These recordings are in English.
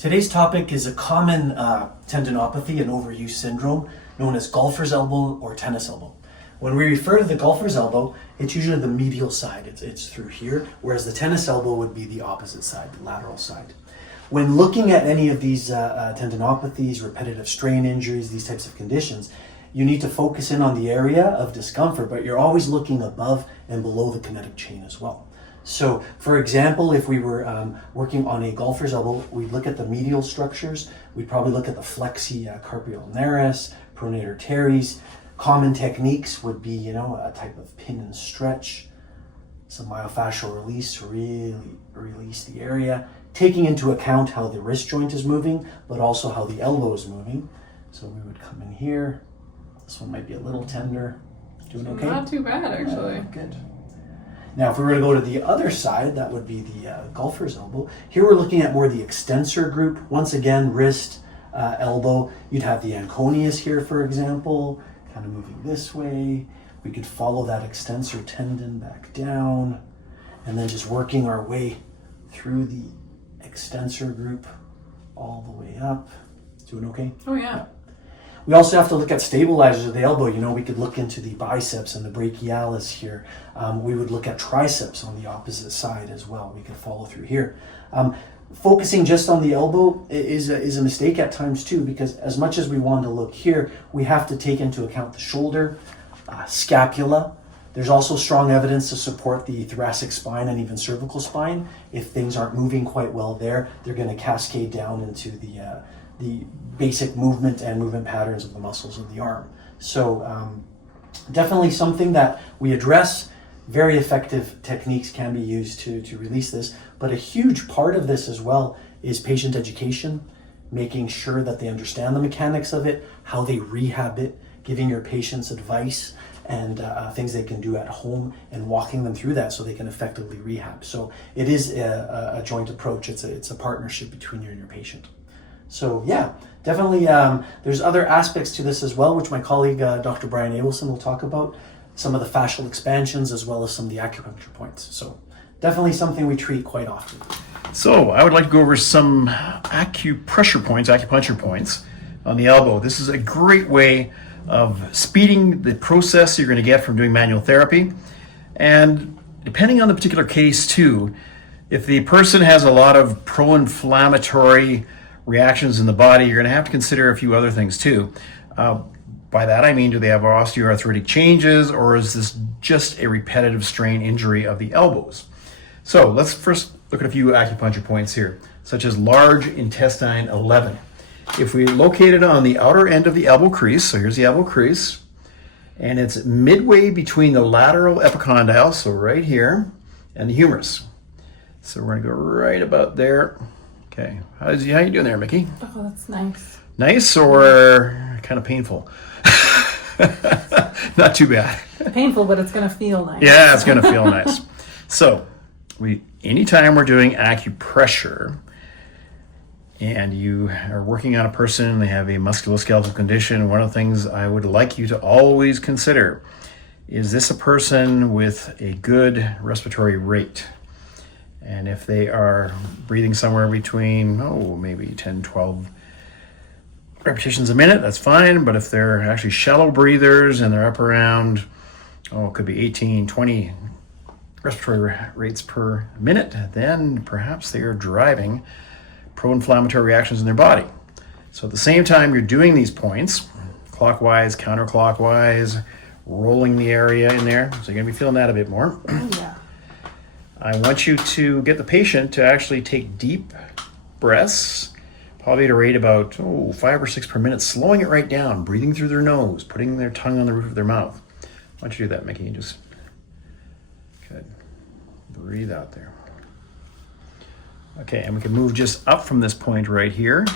Today's topic is a common tendinopathy and overuse syndrome known as golfer's elbow or tennis elbow. When we refer to the golfer's elbow, it's usually the medial side, it's through here, whereas the tennis elbow would be the opposite side, the lateral side. When looking at any of these tendinopathies, repetitive strain injuries, these types of conditions, you need to focus in on the area of discomfort, but you're always looking above and below the kinetic chain as well. So, for example, if we were working on a golfer's elbow, we'd look at the medial structures. We'd probably look at the flexi carpi ulnaris, pronator teres. Common techniques would be, a type of pin and stretch, some myofascial release to really release the area, taking into account how the wrist joint is moving, but also how the elbow is moving. So we would come in here. This one might be a little tender. Doing okay? Not too bad, actually. Good. Now, if we were to go to the other side, that would be the golfer's elbow. Here we're looking at more the extensor group. Once again, wrist, elbow. You'd have the anconeus here, for example, kind of moving this way. We could follow that extensor tendon back down, and then just working our way through the extensor group all the way up. Doing okay? Oh, yeah. We also have to look at stabilizers of the elbow. We could look into the biceps and the brachialis here. We would look at triceps on the opposite side as well. We could follow through here. Focusing just on the elbow is a mistake at times too, because as much as we want to look here, we have to take into account the shoulder, scapula. There's also strong evidence to support the thoracic spine and even cervical spine. If things aren't moving quite well there, they're going to cascade down into the basic movement and movement patterns of the muscles of the arm. So definitely something that we address. Very effective techniques can be used to release this, but a huge part of this as well is patient education, making sure that they understand the mechanics of it, how they rehab it, giving your patients advice and things they can do at home, and walking them through that so they can effectively rehab. So it is a joint approach. It's a partnership between you and your patient. So yeah, definitely there's other aspects to this as well, which my colleague Dr. Brian Abelson will talk about, some of the fascial expansions as well as some of the acupuncture points. So definitely something we treat quite often. So I would like to go over some acupuncture points on the elbow. This is a great way of speeding the process you're going to get from doing manual therapy. And depending on the particular case too, if the person has a lot of pro-inflammatory reactions in the body, you're going to have to consider a few other things too. By that I mean, do they have osteoarthritic changes, or is this just a repetitive strain injury of the elbows? So let's first look at a few acupuncture points here, such as large intestine 11. If we locate it on the outer end of the elbow crease, so here's the elbow crease, and it's midway between the lateral epicondyle, so right here, and the humerus. So we're going to go right about there. Okay, how you doing there, Mickey? Oh, that's nice. Nice or kind of painful? Not too bad. Painful, but it's going to feel nice. Yeah, it's going to feel nice. So, anytime we're doing acupressure and you are working on a person, they have a musculoskeletal condition, one of the things I would like you to always consider is this a person with a good respiratory rate? And if they are breathing somewhere between, maybe 10, 12 repetitions a minute, that's fine. But if they're actually shallow breathers and they're up around, it could be 18, 20 respiratory rates per minute, then perhaps they are driving pro-inflammatory reactions in their body. So at the same time you're doing these points, clockwise, counterclockwise, rolling the area in there, so you're going to be feeling that a bit more. Oh, yeah. I want you to get the patient to actually take deep breaths, probably at a rate about 5 or 6 per minute, slowing it right down, breathing through their nose, putting their tongue on the roof of their mouth. Why don't you do that, Mickey? Just good. Breathe out there. Okay, and we can move just up from this point right here.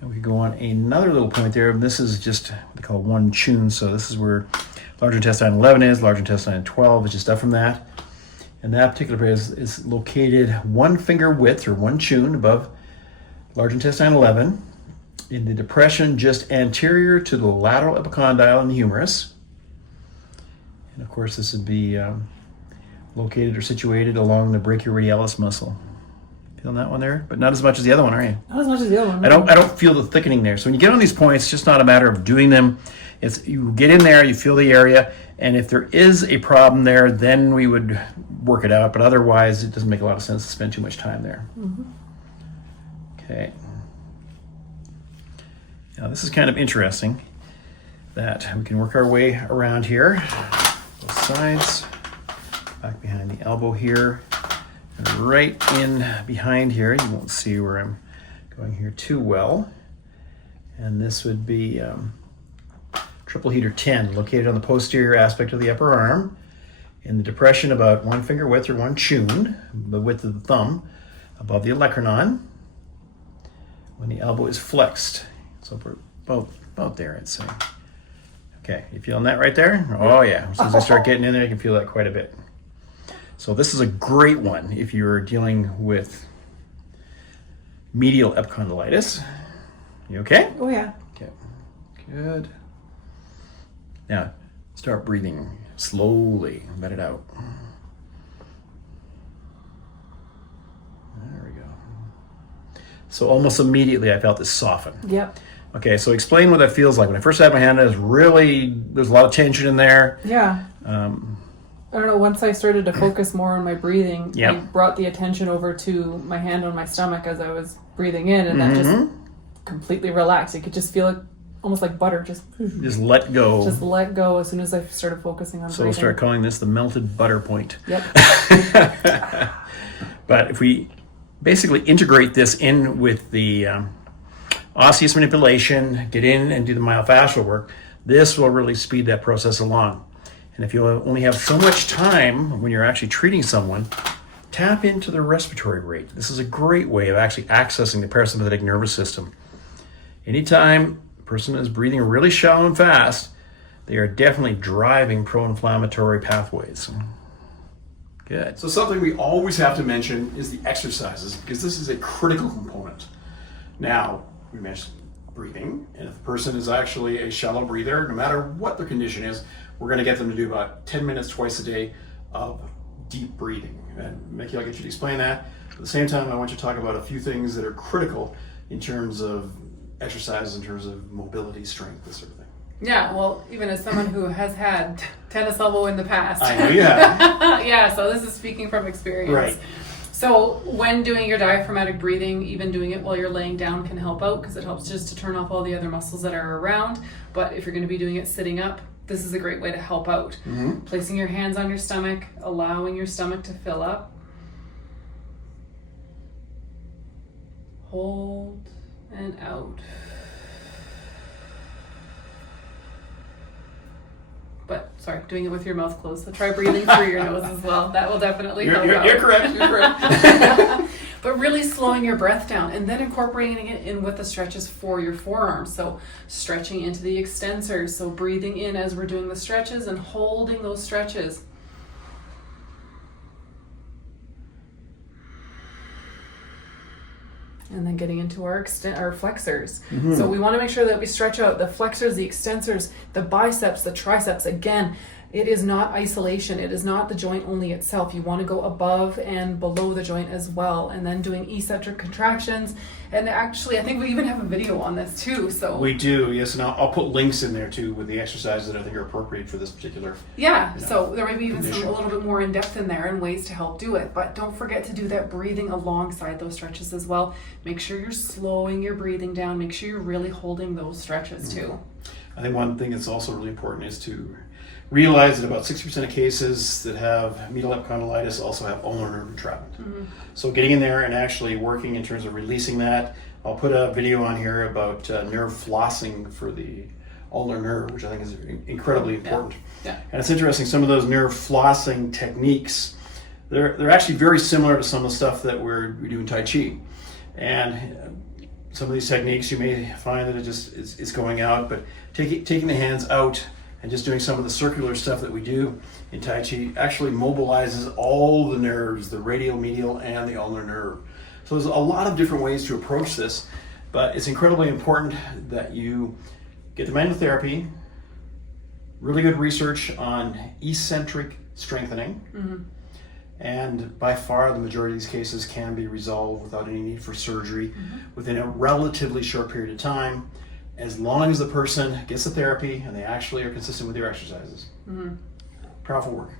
And we can go on another little point there. This is just what they call one tune. So this is where large intestine 11 is, large intestine 12 is just up from that. And that particular place is located 1 finger width or 1 tune above large intestine 11 in the depression just anterior to the lateral epicondyle in the humerus. And of course, this would be located or situated along the brachioradialis muscle. Feeling that one there, but not as much as the other one, are you? Not as much as the other one. I don't feel the thickening there. So when you get on these points, it's just not a matter of doing them. It's you get in there, you feel the area, and if there is a problem there, then we would work it out. But otherwise, it doesn't make a lot of sense to spend too much time there. Okay. Now this is kind of interesting that we can work our way around here, both sides, back behind the elbow here. Right in behind here, you won't see where I'm going here too well. And this would be triple heater 10, located on the posterior aspect of the upper arm, in the depression about 1 finger width or 1 chun, the width of the thumb, above the olecranon, when the elbow is flexed. So we're about there, I'd say. Okay, you feeling that right there? Oh yeah, as soon as I start getting in there, you can feel that quite a bit. So this is a great one if you're dealing with medial epicondylitis. You okay? Oh, yeah. Okay, good. Now, start breathing slowly. Let it out. There we go. So almost immediately I felt this soften. Yep. Okay, so explain what that feels like. When I first had my hand, there's a lot of tension in there. Yeah. I don't know, once I started to focus more on my breathing, Yep. I brought the attention over to my hand on my stomach as I was breathing in, and that just completely relaxed. You could just feel it almost like butter, just let go. just let go as soon as I started focusing on So breathing. we'll start calling this the melted butter point. Yep. But if we basically integrate this in with the osseous manipulation, get in and do the myofascial work, this will really speed that process along. And if you only have so much time when you're actually treating someone, tap into their respiratory rate. This is a great way of actually accessing the parasympathetic nervous system. Anytime a person is breathing really shallow and fast, they are definitely driving pro-inflammatory pathways. Good. So something we always have to mention is the exercises, because this is a critical component. Now, we mentioned breathing, and if the person is actually a shallow breather, no matter what their condition is, we're going to get them to do about 10 minutes twice a day of deep breathing. And Mickey, I'll get you to explain that. At the same time, I want you to talk about a few things that are critical in terms of exercises, in terms of mobility, strength, this sort of thing. Yeah, well, even as someone who has had tennis elbow in the past. I know you have. Yeah, so this is speaking from experience. Right. So when doing your diaphragmatic breathing, even doing it while you're laying down can help out because it helps just to turn off all the other muscles that are around. But if you're going to be doing it sitting up, this is a great way to help out. Placing your hands on your stomach, allowing your stomach to fill up. Hold and out. But sorry, doing it with your mouth closed. So try breathing through your nose as well. That will definitely help out. You're correct. You're correct. But really slowing your breath down and then incorporating it in with the stretches for your forearms. So stretching into the extensors. So breathing in as we're doing the stretches and holding those stretches. And then getting into our flexors. So we want to make sure that we stretch out the flexors, the extensors, the biceps, the triceps. Again, it is not isolation. It is not the joint only itself. You want to go above and below the joint as well. And then doing eccentric contractions. And actually, I think we even have a video on this too. So We do, yes, and I'll put links in there too with the exercises that I think are appropriate for this particular. yeah, you know, so there might be even some condition. a little bit more in depth in there and ways to help do it. But don't forget to do that breathing alongside those stretches as well. Make sure you're slowing your breathing down. Make sure you're really holding those stretches too. I think one thing that's also really important is to realize that about 60% of cases that have medial epicondylitis also have ulnar nerve entrapment. So getting in there and actually working in terms of releasing that. I'll put a video on here about nerve flossing for the ulnar nerve, which I think is incredibly important. Yeah. And it's interesting, some of those nerve flossing techniques, they're actually very similar to some of the stuff that we do in Tai Chi. And some of these techniques, you may find that it just is going out, but taking the hands out and just doing some of the circular stuff that we do in Tai Chi actually mobilizes all the nerves, the radial, medial, and the ulnar nerve. So there's a lot of different ways to approach this, but it's incredibly important that you get the manual therapy, really good research on eccentric strengthening, And by far, the majority of these cases can be resolved without any need for surgery within a relatively short period of time, as long as the person gets the therapy and they actually are consistent with their exercises. Powerful work.